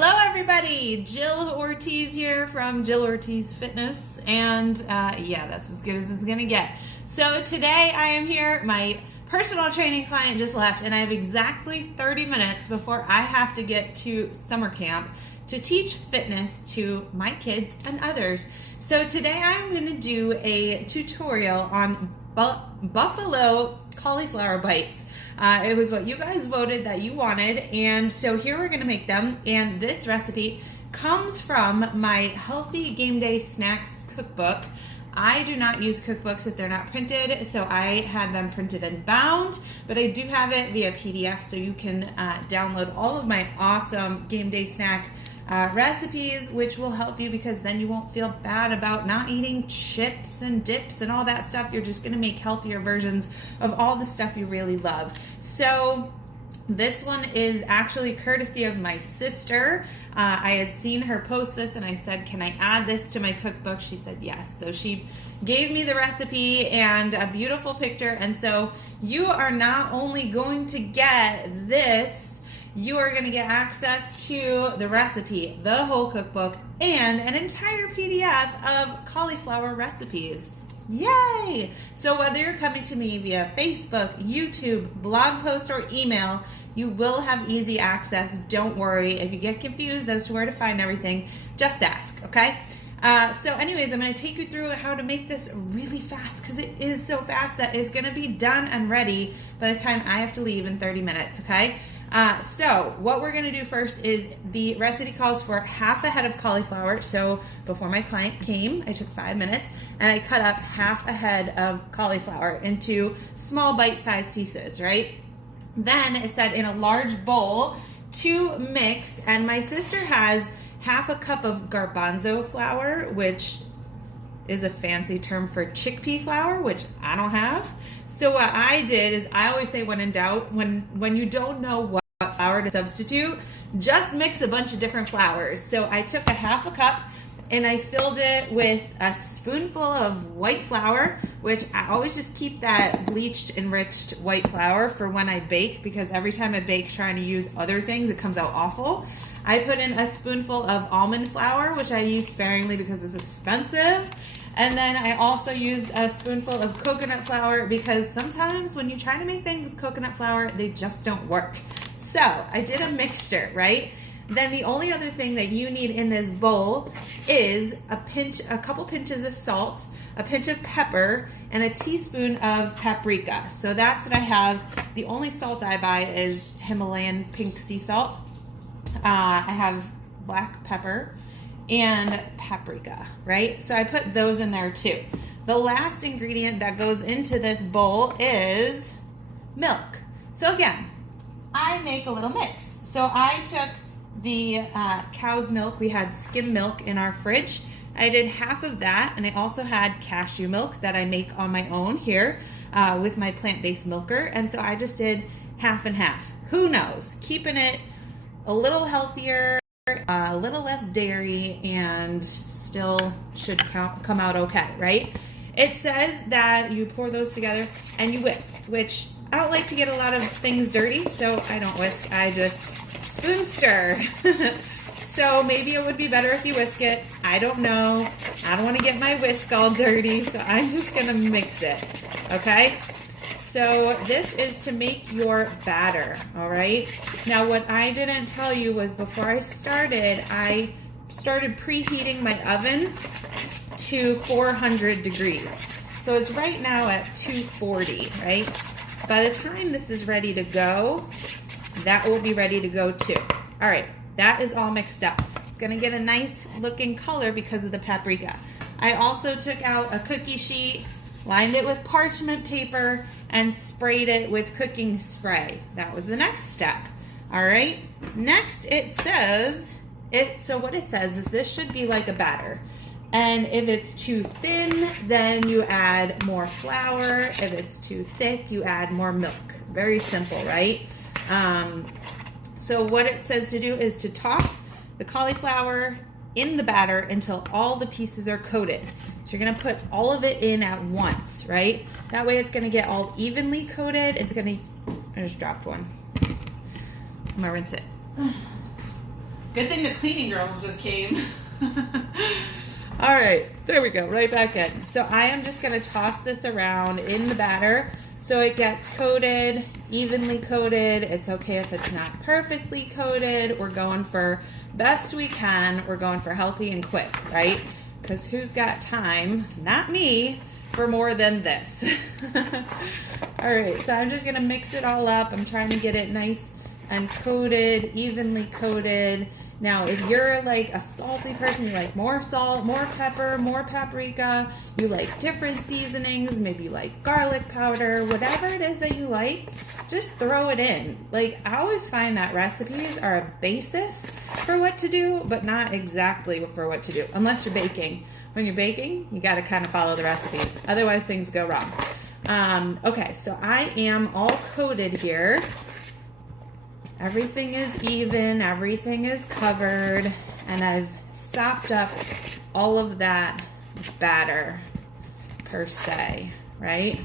Hello everybody, Jill Ortiz here from Jill Ortiz Fitness, and yeah, that's as good as it's gonna get. So today I am here, my personal training client just left, and I have exactly 30 minutes before I have to get to summer camp to teach fitness to my kids and others. So today I'm gonna do a tutorial on buffalo cauliflower bites. It was what you guys voted that you wanted, and so here we're gonna make them. And this recipe comes from my Healthy Game Day Snacks cookbook. I do not use cookbooks if they're not printed, so I had them printed and bound, but I do have it via PDF, so you can download all of my awesome game day snack recipes, which will help you because then you won't feel bad about not eating chips and dips and all that stuff. You're just gonna make healthier versions of all the stuff you really love. So this one is actually courtesy of my sister. I had seen her post this and I said, can I add this to my cookbook? She said yes. So she gave me the recipe and a beautiful picture. And so you are not only going to get this, you are going to get access to the recipe, the whole cookbook, and an entire PDF of cauliflower recipes. Yay! So whether you're coming to me via Facebook, YouTube, blog post, or email, you will have easy access. Don't worry. If you get confused as to where to find everything, just ask, okay? So anyways, I'm going to take you through how to make this really fast because it is so fast that it's going to be done and ready by the time I have to leave in 30 minutes, okay? So what we're going to do first is the recipe calls for half a head of cauliflower. So before my client came, I took 5 minutes and I cut up half a head of cauliflower into small bite-sized pieces, right? Then it said in a large bowl to mix, and my sister has half a cup of garbanzo flour, which is a fancy term for chickpea flour, which I don't have. So what I did is I always say when in doubt, when you don't know what flour to substitute, just mix a bunch of different flours. So I took a half a cup and I filled it with a spoonful of white flour, which I always just keep that bleached, enriched white flour for when I bake, because every time I bake trying to use other things, it comes out awful. I put in a spoonful of almond flour, which I use sparingly because it's expensive. And then I also use a spoonful of coconut flour because sometimes when you try to make things with coconut flour, they just don't work. So I did a mixture, right? Then the only other thing that you need in this bowl is a couple pinches of salt, a pinch of pepper, and a teaspoon of paprika. So that's what I have. The only salt I buy is Himalayan pink sea salt. I have black pepper and paprika, right? So I put those in there too. The last ingredient that goes into this bowl is milk. So again, I make a little mix. So I took the cow's milk. We had skim milk in our fridge. I did half of that, and I also had cashew milk that I make on my own here with my plant-based milker. And so I just did half and half. Who knows? Keeping it a little healthier, a little less dairy, and still should come out okay, right? It says that you pour those together and you whisk, which I don't like to get a lot of things dirty, so I don't whisk. I just spoon stir. So maybe it would be better if you whisk it. I don't know. I don't want to get my whisk all dirty, so I'm just going to mix it, okay? So this is to make your batter, all right? Now what I didn't tell you was before I started preheating my oven to 400 degrees. So it's right now at 240, right? So by the time this is ready to go, that will be ready to go too. All right, that is all mixed up. It's gonna get a nice looking color because of the paprika. I also took out a cookie sheet, lined it with parchment paper, and sprayed it with cooking spray. That was the next step. All right, next it says, so what it says is this should be like a batter. And if it's too thin, then you add more flour. If it's too thick, you add more milk. Very simple, right? So what it says to do is to toss the cauliflower in the batter until all the pieces are coated. So you're gonna put all of it in at once, right? That way it's gonna get all evenly coated. It's gonna, I just dropped one. I'm gonna rinse it. Good thing the cleaning girls just came. All right, there we go, right back in. So I am just gonna toss this around in the batter so it gets coated, evenly coated. It's okay if it's not perfectly coated. We're going for best we can. We're going for healthy and quick, right? Because who's got time? Not me, for more than this. All right, so I'm just gonna mix it all up. I'm trying to get it nice and coated, evenly coated. Now, if you're like a salty person, you like more salt, more pepper, more paprika, you like different seasonings, maybe you like garlic powder, whatever it is that you like, just throw it in. Like, I always find that recipes are a basis for what to do, but not exactly for what to do, unless you're baking. When you're baking, you got to kind of follow the recipe. Otherwise, things go wrong. Okay, so I am all coated here. Everything is even, everything is covered, and I've sopped up all of that batter per se, right?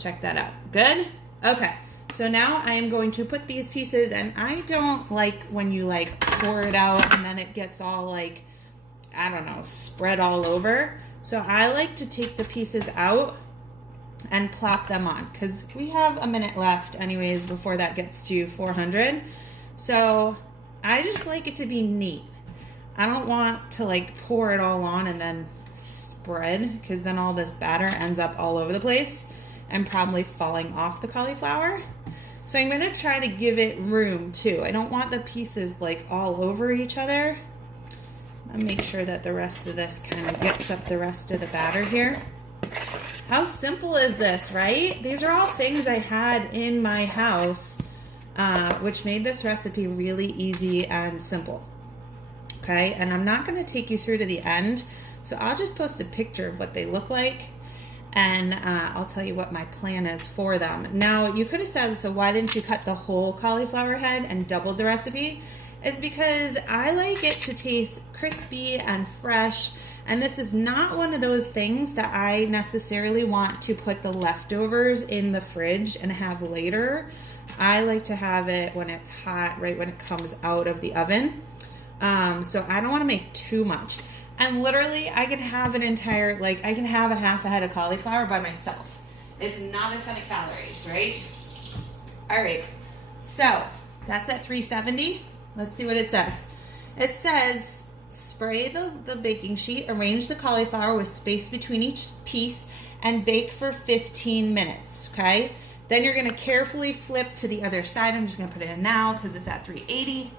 Check that out. Good? Okay, so now I am going to put these pieces, and I don't like when you like pour it out and then it gets all like, I don't know, spread all over. So I like to take the pieces out and plop them on, because we have a minute left anyways before that gets to 400. So I just like it to be neat. I don't want to like pour it all on and then spread, because then all this batter ends up all over the place and probably falling off the cauliflower. So I'm going to try to give it room too. I don't want the pieces like all over each other. I'll make sure that the rest of this kind of gets up the rest of the batter here. How simple is this, right? These are all things I had in my house, which made this recipe really easy and simple. Okay, and I'm not going to take you through to the end, so I'll just post a picture of what they look like, and I'll tell you what my plan is for them. Now, you could have said, so why didn't you cut the whole cauliflower head and doubled the recipe? It's because I like it to taste crispy and fresh. And this is not one of those things that I necessarily want to put the leftovers in the fridge and have later. I like to have it when it's hot, right when it comes out of the oven. So I don't want to make too much. And literally, I can have an entire, like, I can have a half a head of cauliflower by myself. It's not a ton of calories, right? All right, so that's at 370. Let's see what it says. It says, spray the baking sheet, arrange the cauliflower with space between each piece, and bake for 15 minutes, okay? Then you're gonna carefully flip to the other side. I'm just gonna put it in now because it's at 380.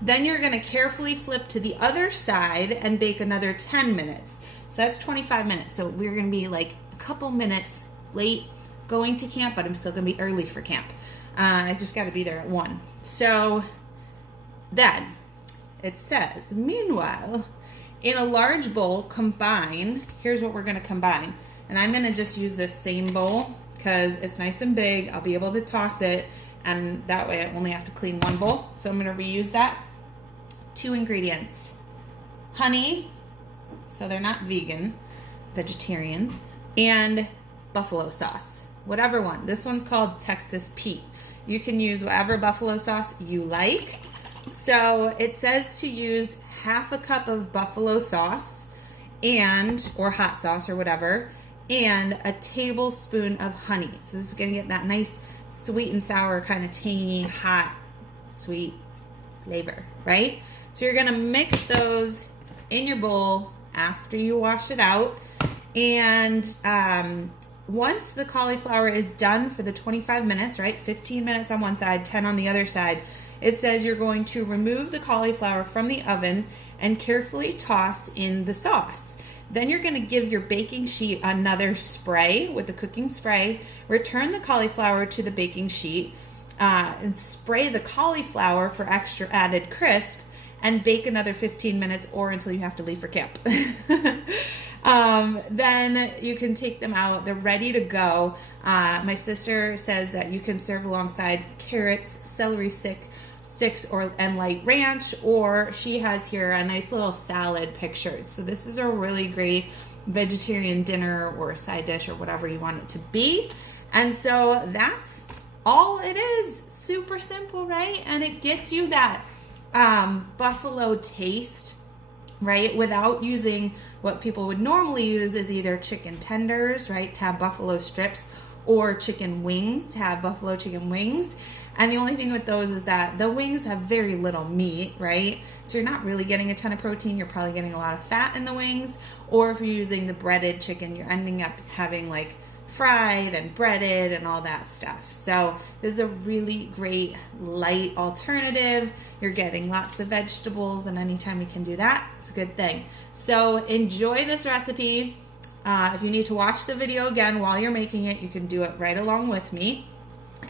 Then you're gonna carefully flip to the other side and bake another 10 minutes. So that's 25 minutes. So we're gonna be like a couple minutes late going to camp, but I'm still gonna be early for camp. I just gotta be there at 1. So then it says, meanwhile, in a large bowl, combine, here's what we're gonna combine. And I'm gonna just use this same bowl because it's nice and big. I'll be able to toss it, and that way I only have to clean one bowl. So I'm gonna reuse that. 2 ingredients: honey, so they're not vegan, vegetarian, and buffalo sauce, whatever one. This one's called Texas Pete. You can use whatever buffalo sauce you like. So it says to use half a cup of buffalo sauce or hot sauce or whatever, and a tablespoon of honey. So this is gonna get that nice sweet and sour, kind of tangy, hot, sweet flavor, right? So you're gonna mix those in your bowl after you wash it out. And once the cauliflower is done for the 25 minutes, right? 15 minutes on one side, 10 on the other side. It says you're going to remove the cauliflower from the oven and carefully toss in the sauce. Then you're going to give your baking sheet another spray with the cooking spray. Return the cauliflower to the baking sheet and spray the cauliflower for extra added crisp, and bake another 15 minutes or until you have to leave for camp. Then you can take them out. They're ready to go. My sister says that you can serve alongside carrots, celery sticks, and light ranch, or she has here a nice little salad pictured. So this is a really great vegetarian dinner or a side dish or whatever you want it to be. And so that's all it is. Super simple, right? And it gets you that buffalo taste, right? Without using what people would normally use is either chicken tenders, right, to have buffalo strips, or chicken wings to have buffalo chicken wings. And the only thing with those is that the wings have very little meat, right? So you're not really getting a ton of protein. You're probably getting a lot of fat in the wings. Or if you're using the breaded chicken, you're ending up having like fried and breaded and all that stuff. So this is a really great light alternative. You're getting lots of vegetables, and anytime you can do that, it's a good thing. So enjoy this recipe. If you need to watch the video again while you're making it, you can do it right along with me.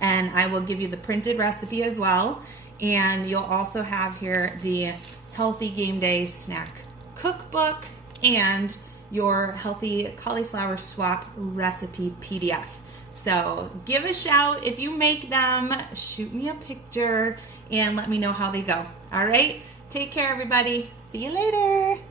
And I will give you the printed recipe as well. And you'll also have here the Healthy Game Day Snack Cookbook and your Healthy Cauliflower Swap Recipe PDF. So give a shout if you make them, shoot me a picture, and let me know how they go. All right? Take care, everybody. See you later.